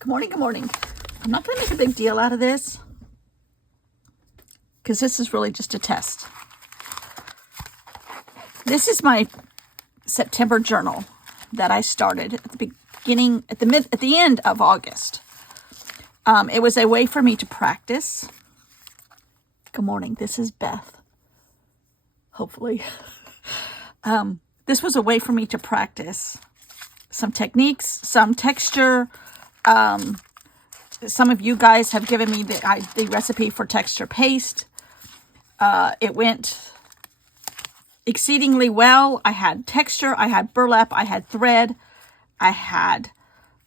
Good morning, good morning. I'm not going to make a big deal out of this because this is really just a test. This is my September journal that I started at the beginning, at the end of August. It was a way for me to practice. Good morning. This is Beth. Hopefully. This was a way for me to practice some techniques, some texture. Some of you guys have given me the recipe for texture paste. It went exceedingly well. I had texture, I had burlap, I had thread, I had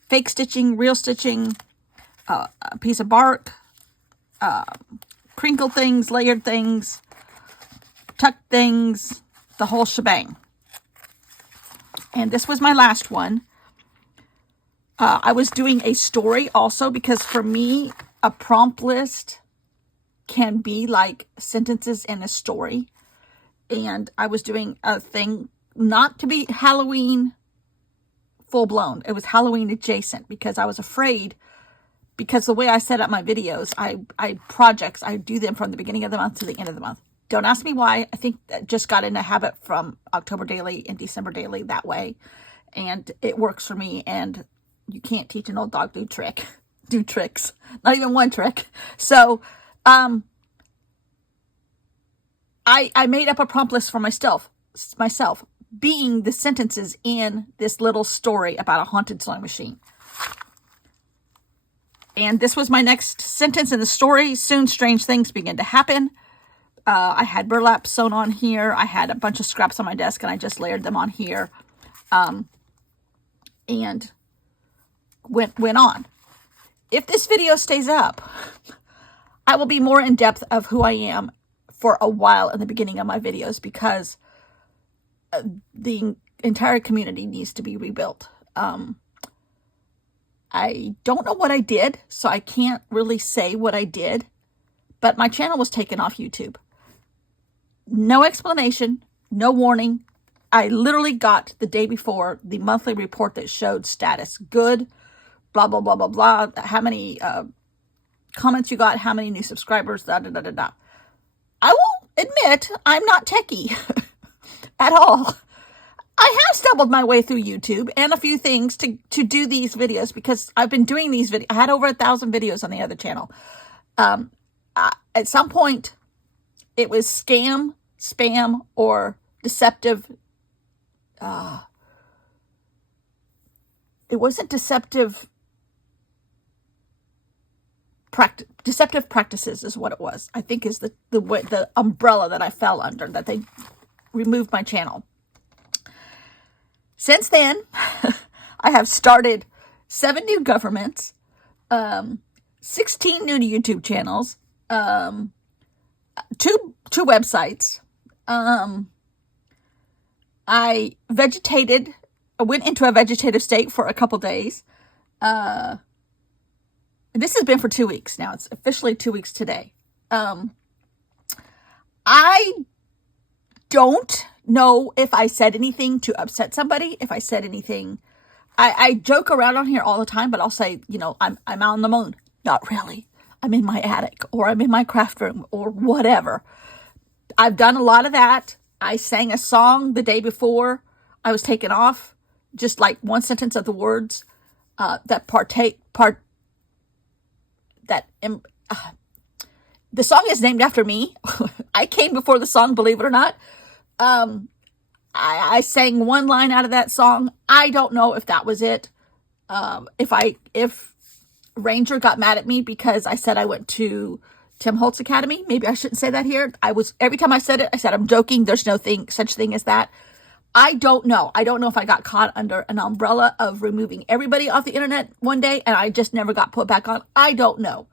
fake stitching, real stitching, a piece of bark, crinkled things, layered things, tucked things, the whole shebang. And this was my last one. I was doing a story also because for me, a prompt list can be like sentences in a story. And I was doing a thing not to be Halloween full blown. It was Halloween adjacent because I was afraid, because the way I set up my videos, I do them from the beginning of the month to the end of the month. Don't ask me why. I think that just got in a habit from October Daily and December Daily that way. And it works for me. And you can't teach an old dog do tricks. Not even one trick. So, I made up a prompt list for myself, being the sentences in this little story about a haunted sewing machine. And this was my next sentence in the story. Soon strange things began to happen. I had burlap sewn on here. I had a bunch of scraps on my desk and I just layered them on here. And went on. If this video stays up, I will be more in depth of who I am for a while in the beginning of my videos because the entire community needs to be rebuilt. I don't know what I did, so I can't really say what I did, but my channel was taken off YouTube. No explanation, no warning. I literally got the day before the monthly report that showed status good, blah, blah, blah, blah, blah, how many comments you got, how many new subscribers, da, da, da, da, da. I will admit I'm not techie at all. I have stumbled my way through YouTube and a few things to do these videos because I've been doing these videos. I had over 1,000 videos on the other channel. At some point, it was scam, spam, or deceptive. It wasn't deceptive. Deceptive practices is what it was. I think is the umbrella that I fell under, that they removed my channel. Since then, I have started 7 new governments, 16 new YouTube channels, 2 websites. I went into a vegetative state for a couple days. This has been for 2 weeks now. It's officially 2 weeks today. I don't know if I said anything to upset somebody. If I said anything, I joke around on here all the time, but I'll say, I'm out on the moon. Not really. I'm in my attic or I'm in my craft room or whatever. I've done a lot of that. I sang a song the day before I was taken off. Just like one sentence of the words the song is named after me. I came before the song, believe it or not. I sang one line out of that song. I don't know if that was it. If Ranger got mad at me because I said I went to Tim Holtz Academy, maybe I shouldn't say that here. Every time I said it, I said, I'm joking. There's no such thing as that. I don't know. I don't know if I got caught under an umbrella of removing everybody off the internet one day and I just never got put back on. I don't know.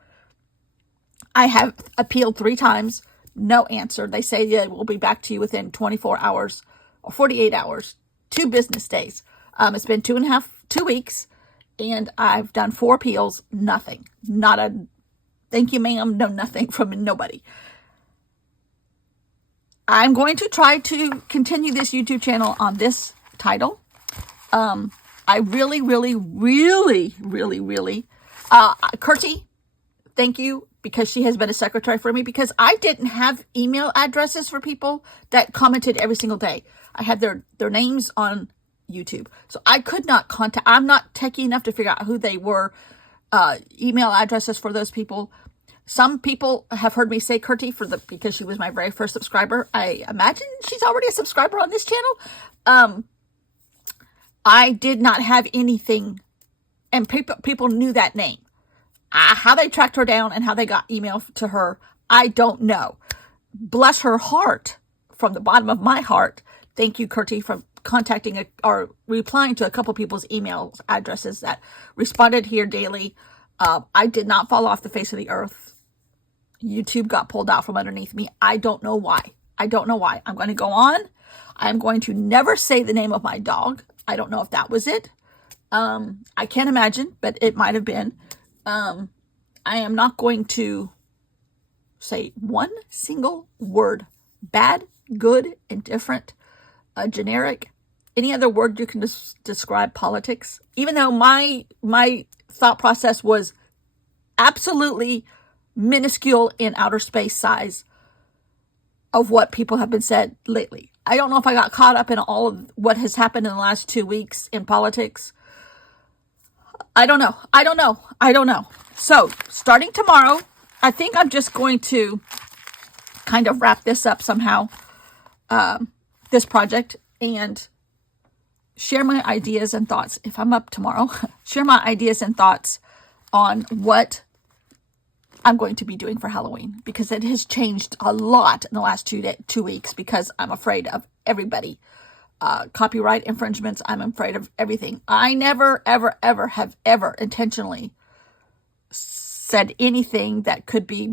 I have appealed 3 times. No answer. They say we'll be back to you within 24 hours or 48 hours, 2 business days. It's been 2 weeks and I've done 4 appeals. Nothing. Not a thank you, ma'am. No, nothing from nobody. I'm going to try to continue this YouTube channel on this title. I really, really, really, really, really Kurti, thank you, because she has been a secretary for me, because I didn't have email addresses for people that commented every single day. I had their names on YouTube. So I could not contact, I'm not techie enough to figure out who they were, email addresses for those people. Some people have heard me say Kurti because she was my very first subscriber. I imagine she's already a subscriber on this channel. I did not have anything, and people knew that name. How they tracked her down and how they got email to her, I don't know. Bless her heart, from the bottom of my heart. Thank you, Kurti, for contacting or replying to a couple people's email addresses that responded here daily. I did not fall off the face of the earth. YouTube got pulled out from underneath me. I don't know why. I don't know why. I'm going to go on. I'm going to never say the name of my dog. I don't know if that was it. I can't imagine, but it might have been. I am not going to say one single word. Bad, good, indifferent, generic, any other word you can describe politics. Even though my thought process was absolutely minuscule in outer space size of what people have been said lately. I don't know if I got caught up in all of what has happened in the last 2 weeks in politics. I don't know. So starting tomorrow, I think I'm just going to kind of wrap this up somehow, this project, and share my ideas and thoughts. If I'm up tomorrow, share my ideas and thoughts on what I'm going to be doing for Halloween, because it has changed a lot in the last 2 weeks, because I'm afraid of everybody. Copyright infringements. I'm afraid of everything. I never, ever, ever have ever intentionally said anything that could be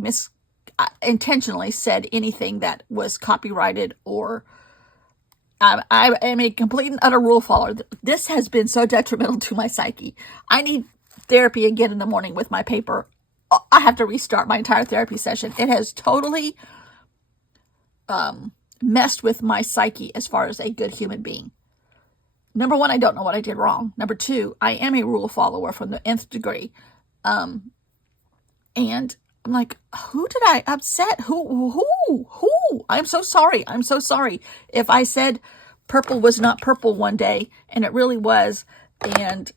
intentionally said anything that was copyrighted, or I am a complete and utter rule follower. This has been so detrimental to my psyche. I need therapy again in the morning with my paper. I have to restart my entire therapy session. It has totally messed with my psyche as far as a good human being. Number one, I don't know what I did wrong. Number two, I am a rule follower from the nth degree. And I'm like, who did I upset? Who? I'm so sorry. I'm so sorry if I said purple was not purple one day and it really was, and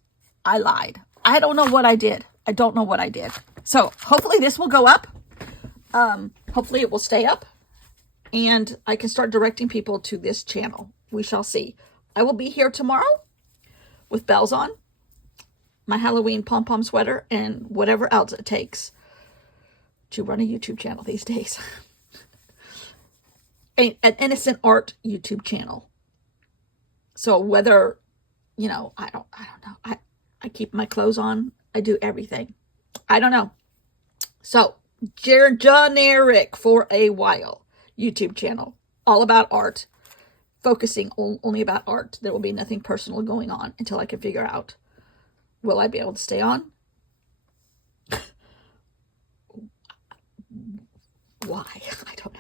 I lied. I don't know what I did. I don't know what I did. So hopefully this will go up. Hopefully it will stay up, and I can start directing people to this channel. We shall see. I will be here tomorrow with bells on, my Halloween pom-pom sweater, and whatever else it takes to run a YouTube channel these days. An innocent art YouTube channel. So whether, I don't know. I keep my clothes on. I do everything. I don't know. So, generic for a while. YouTube channel. All about art. Focusing only about art. There will be nothing personal going on until I can figure out, will I be able to stay on? Why? I don't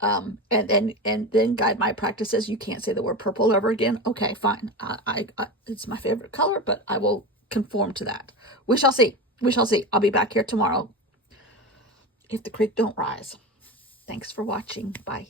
know. And then guide my practices. You can't say the word purple ever again. Okay, fine. I it's my favorite color, but I will conform to that. We shall see. We shall see. I'll be back here tomorrow if the creek don't rise. Thanks for watching. Bye.